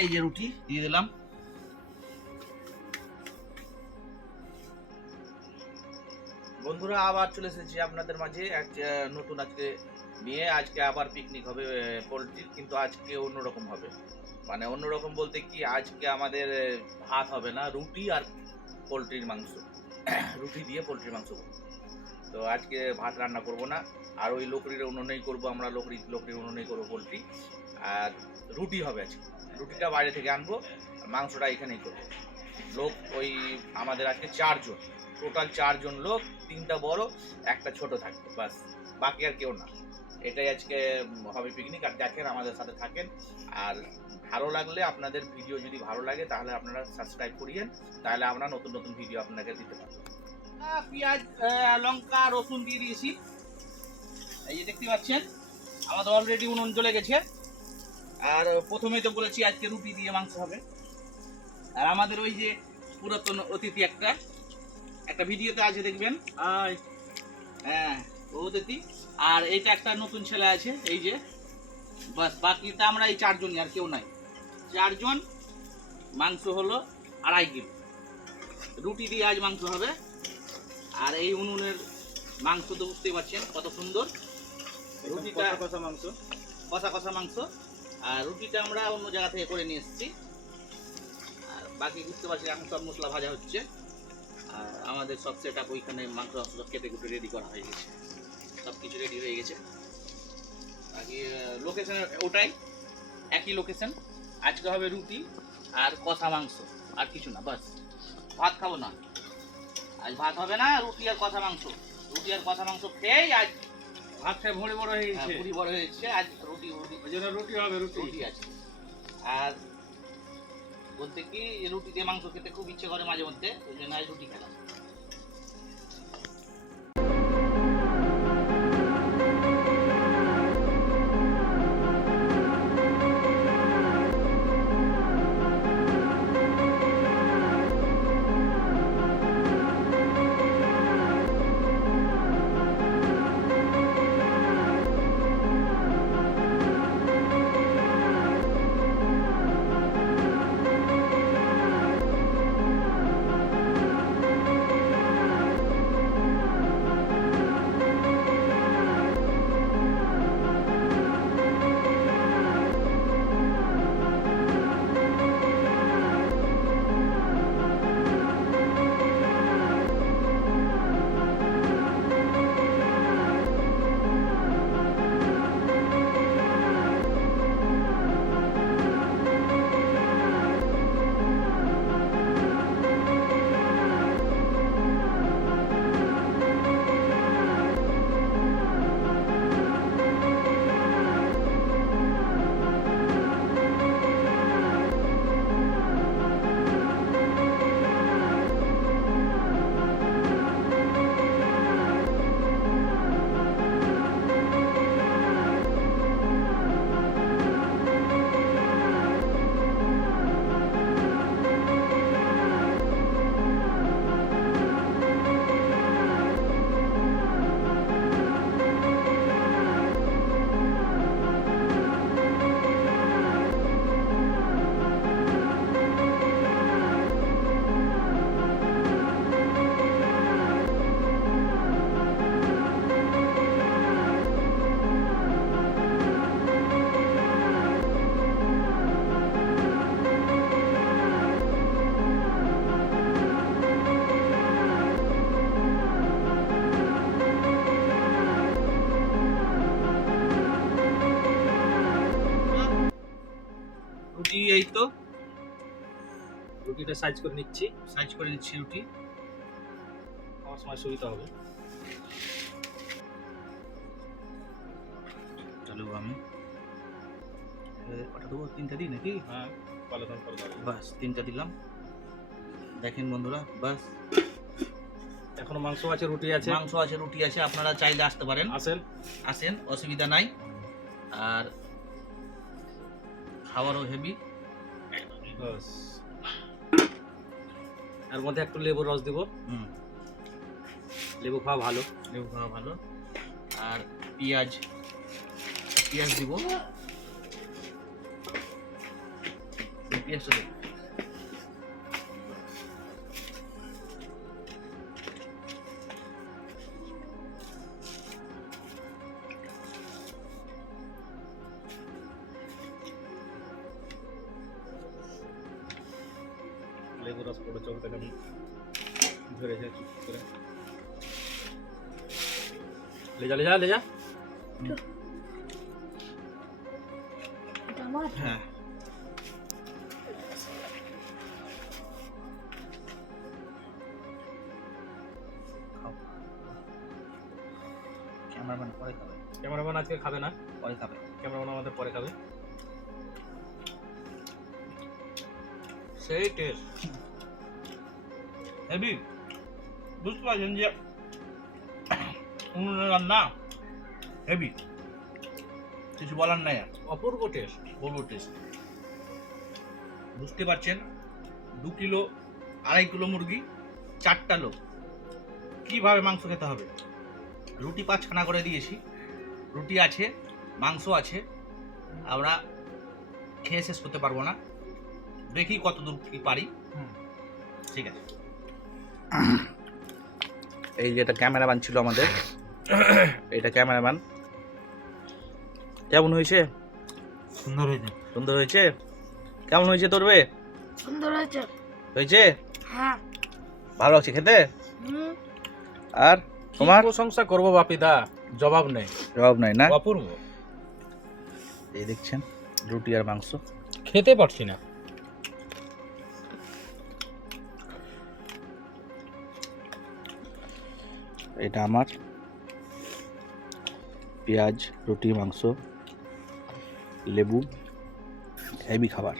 এই যে রুটি, দিয়ে দিলাম। বন্ধুরা, আবার চলে এসেছি আপনাদের মাঝে। এক নতুন আজকে নিয়ে। আজকে আবার পিকনিক হবে পোলট্রির, কিন্তু আজকে অন্যরকম হবে। মানে অন্যরকম বলতে কি, আজকে আমাদের ভাত হবে না, রুটি আর পোলট্রির মাংস। রুটি দিয়ে পোলট্রির মাংস। তো আজকে ভাত রান্না করব না। আর ওই লকড়ির উনুনেই করব আমরা, লকড়ি, লকড়ির উনুনেই করব পোলট্রি। আর রুটি হবে আজকে। রুটিটা বাইরে থেকে আনব, মাংসটা এখানেই করব। লোক ওই আমাদের আজকে চারজন। টোটাল চারজন লোক, তিনটা বড়, একটা ছোট থাকবে, বাস। বাকি আর কেউ না। এটাই আজকে হবে পিকনিক আর দেখেন আমাদের সাথে থাকেন। আর ভালো লাগলে আপনাদের ভিডিও যদি ভালো লাগে, তাহলে আপনারা সাবস্ক্রাইব করিয়েন। তাহলে আমরা নতুন নতুন ভিডিও আপনাকে দিতে পারব। পেঁয়াজ লঙ্কা রসুন দিয়ে দিয়েছি। এই যে দেখতে পাচ্ছেন আমাদের অলরেডি উনুন জ্বলে গেছে। আর প্রথমেই তো বলেছি আজকে রুটি দিয়ে মাংস হবে। আর আমাদের ওই যে পুরাতন অতিথি একটা একটা ভিডিওতে আছে দেখবেন? হ্যাঁ ও অতিথি। আর এইটা একটা নতুন ছেলে আছে এই যে। বাস বাকিটা আমরা এই চারজনই আর কেউ নাই। চারজন মাংস হলো আড়াই কিলো। রুটি দিয়ে আজ মাংস হবে। আর এই উনুনের মাংস তো বুঝতেই পারছেন কত সুন্দর। রুটিটা কষা কষা মাংস। কষা কষা মাংস। আর রুটিটা আমরা অন্য জায়গা থেকে করে নিয়ে এসেছি। আর বাকি বুঝতে পারছি এখন সব মশলা ভাজা হচ্ছে। আর আমাদের সব সেট আপ ওইখানে মাংস সব কেটে কুটে রেডি করা হয়ে গেছে। সব কিছু রেডি হয়ে গেছে। বাকি লোকেশন ওটাই। একই লোকেশন আজকে হবে রুটি আর কষা মাংস। আর কিছু না বাস। ভাত খাব না। আজ ভাত হবে না রুটি আর কষা মাংস। রুটি আর কষা মাংস খেয়েই আজ ভাত খেয়ে ভরে বড় হয়ে হ্যাঁ, গেছে ভুঁড়ি বড় হয়েছে আজ রুটি রুটি। ওই জন্য রুটি হবে রুটি। রুটি আছে। আর বলতে কি রুটি দিয়ে মাংস খেতে খুব ইচ্ছে করে মাঝে মধ্যে ওই জন্য আজ রুটি খেলাম। এই তো। রুটিটা সাইজ করে নিচ্ছি। সাইজ করে দিচ্ছি রুটি। আমার সময় সুবিধা হবে। চলো আমি। কটা দেবো? তিনটা দিই নাকি? হ্যাঁ বাস তিনটা দিলাম। দেখেন বন্ধুরা বাস। এখনও মাংস আছে রুটি আছে। মাংস আছে রুটি আছে আপনারা চাইলে আসতে পারেন। আসেন। আসেন অসুবিধা নাই। আর খাবারও হেভি বাসের মধ্যে একটু লেবু রস দিব। হুম। লেবু খাওয়া ভালো। লেবু খাওয়া ভালো। আর পেঁয়াজ। পেঁয়াজ দিব। পেঁয়াজটা দে লেবু রস পড়ে চলতে আমি ধরে যাই চুপ করে ले जा ले जा ले जा এটা আমার হ্যাঁ ক্যামেরাম্যান পরে খাবে ক্যামেরাম্যান আজকে খাবে না পরে খাবে ক্যামেরাম্যান আমাদের পরে খাবে সেই টেস্ট হেবি বুঝতে পারছেন যে উনুনের রান্না হেভি কিছু বলার নাই অপূর্ব টেস্ট বলব টেস্ট বুঝতে পারছেন দু কিলো আড়াই কিলো মুরগি চারটা লোক কীভাবে মাংস খেতে হবে রুটি পাঁচখানা করে দিয়েছি রুটি আছে মাংস আছে আমরা খেয়ে শেষ করতে পারব না। দেখি কত দূর কি পারি। ঠিক আছে। এই যেটা ক্যামেরাম্যান ছিল আমাদের। এটা ক্যামেরাম্যান। কেমন হয়েছে? সুন্দর হয়েছে। সুন্দর হয়েছে? কেমন হয়েছে তোর বে? সুন্দর হয়েছে। হয়েছে? হ্যাঁ। ভালো লাগছে খেতে? আর তোমার? প্রশংসা করব বাপিদা জবাব নেই। জবাব নাই না? অপূর্ব। এই দেখছেন রুটি আর মাংস। খেতে পারছি না। এটা আমার। পেঁয়াজ রুটি মাংস লেবু হেভি খাবার।